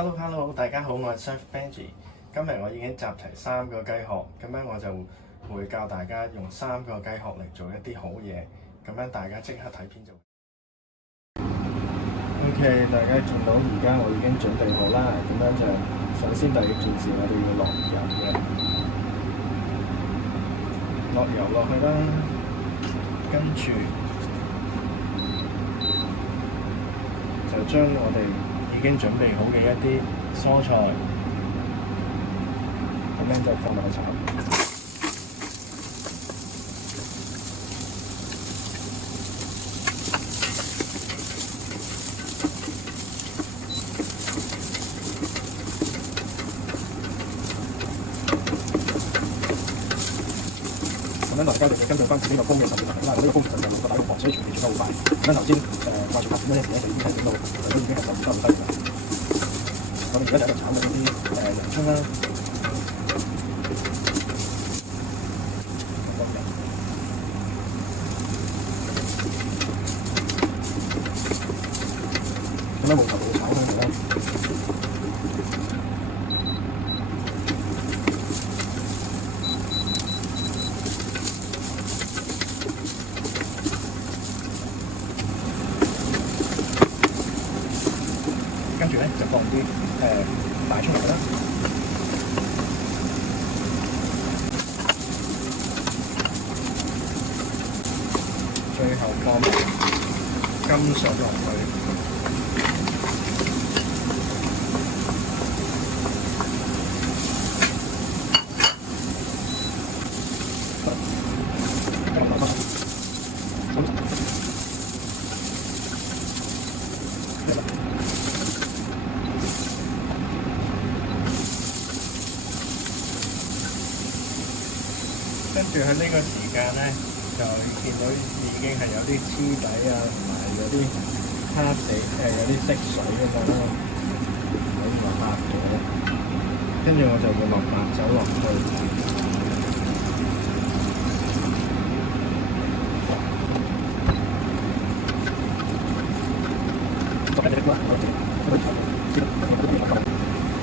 Hello，大家好，我係 Chef Benji。今日我已經集齊3個雞殼，咁樣我就會教大家用3個雞殼嚟做一啲好嘢，咁樣大家即刻睇片就。OK， 大家見到而家我已經準備好啦，咁樣就首先第一件事我哋要落油嘅，落油落去啦，跟住就將我哋已經準備好嘅一啲蔬菜，咁樣就放落去炒。咁樣大家就根據翻自己個煲嘅實力啦。我呢個煲其實就個底個鑊，所以傳氣傳得好快。咁樣頭先掛住拍片嗰陣時咧，就已經係整到都已經係15分好低㗎。我哋而家就喺度炒緊啲洋葱啦，咁樣冇頭會炒香佢啦。跟住咧就放啲大葱落去啦，最後放甘筍落去，跟住喺呢個時間咧，就見到已經係有啲黐底啊，同埋有啲黑地有啲積水咁樣啦，可以話黑咗。跟住我就會落白酒落去，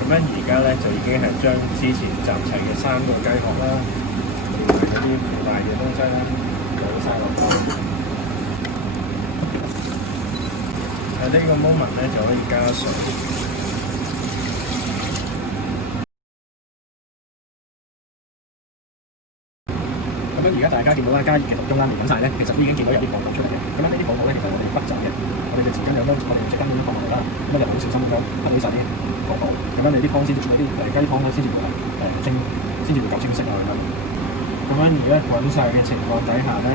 咁樣而家咧就已經係將之前集齊嘅3個雞殼啦，同埋嗰啲附帶嘅東西啦，倒晒落去。喺呢個 moment 咧就可以加水。咁樣而家大家見到啦，加熱嘅途中啦，未滾晒咧，其實已經見到有啲泡泡出嚟嘅。咁樣呢啲泡泡咧，其實我哋不走嘅，我哋嘅匙羹有我哋用匙羹咁樣放落去啦。咁就好小心咁樣噴起晒啲泡泡。咁樣你啲湯先至嗰啲雞湯咧，先至會蒸，先至會夠清晰啊咁樣。咁樣而家滾晒嘅情況底下咧，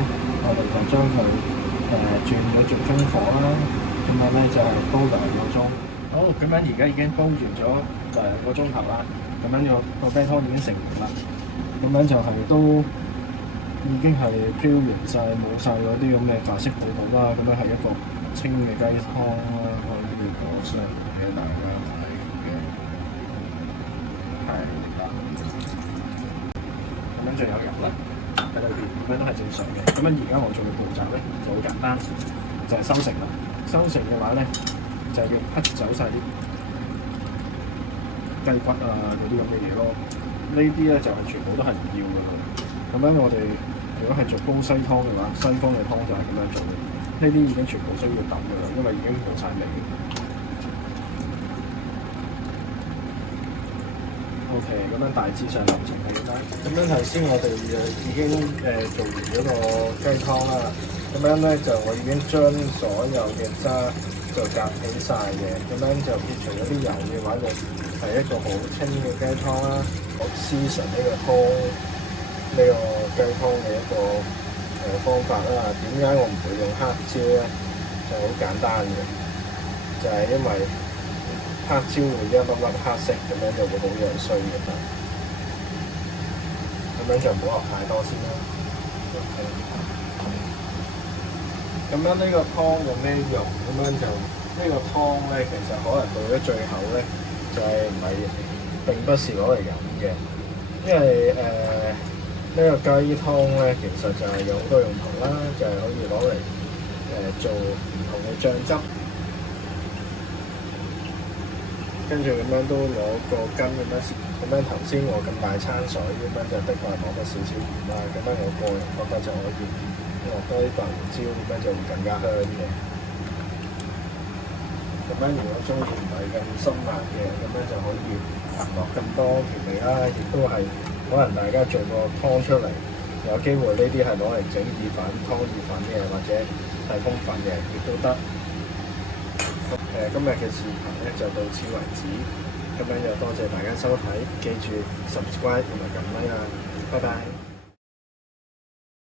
我哋就將佢轉咗做中火啦。咁樣咧就係煲2個鐘。好，咁樣而家已經煲完咗2個鐘頭啦。咁樣個雞湯已經成型啦。咁樣就係都已經係飄完晒，冇晒嗰啲咁嘅白色泡泡啦。咁樣係一個清嘅雞湯啦，可以攞上嚟俾大家睇嘅。係啦。咁樣就有油啦喺裏邊，咁樣都係正常嘅。咁樣而家我做嘅步驟咧就好簡單，就係收成啦。收成嘅話咧，就要剔走晒啲雞骨啊嗰啲咁嘅嘢咯。呢啲咧就係全部都係唔要㗎啦。咁樣我哋如果係做煲西湯嘅話，西方嘅湯就係咁樣做嘅。呢啲已經全部需要抌㗎啦，因為已經冇晒味。OK， 咁樣大致上流程係咁啦。咁樣頭先我哋已經做完嗰個雞湯啦。咁樣咧就我已經將所有嘅渣就隔起晒嘅。咁樣就撇除咗啲油嘅話，就係一個好清嘅雞湯啦。我施成呢個湯呢個雞湯嘅一個方法啦。點解我唔會用黑椒咧？就好簡單嘅，就係因為黑椒會一粒粒黑色，咁樣就會好樣衰嘅。咁樣就唔好落太多先啦。咁樣呢個湯有咩用？咁樣就呢個湯咧，其實可能到咗最後咧，就係唔係並不是攞嚟飲嘅，因為呢個雞湯咧，其實就係有好多用途啦，就係可以攞嚟做唔同嘅醬汁。跟住咁樣都攞個羹咁樣頭先我咁大餐水咁樣就的確係攞得少少鹽啦，咁樣我個人覺得就可以落多啲白胡椒咁樣就會更加香嘅。咁樣如果中意唔係咁辛辣嘅，咁樣就可以落咁多調味啦，亦都係可能大家做個湯出嚟，有機會呢啲係攞嚟整意粉、湯意粉嘅，或者係通粉嘅，亦都得。今日嘅視頻咧就到此為止，咁樣又多謝大家收睇，記住 subscribe 同埋撳 like 啦，拜拜。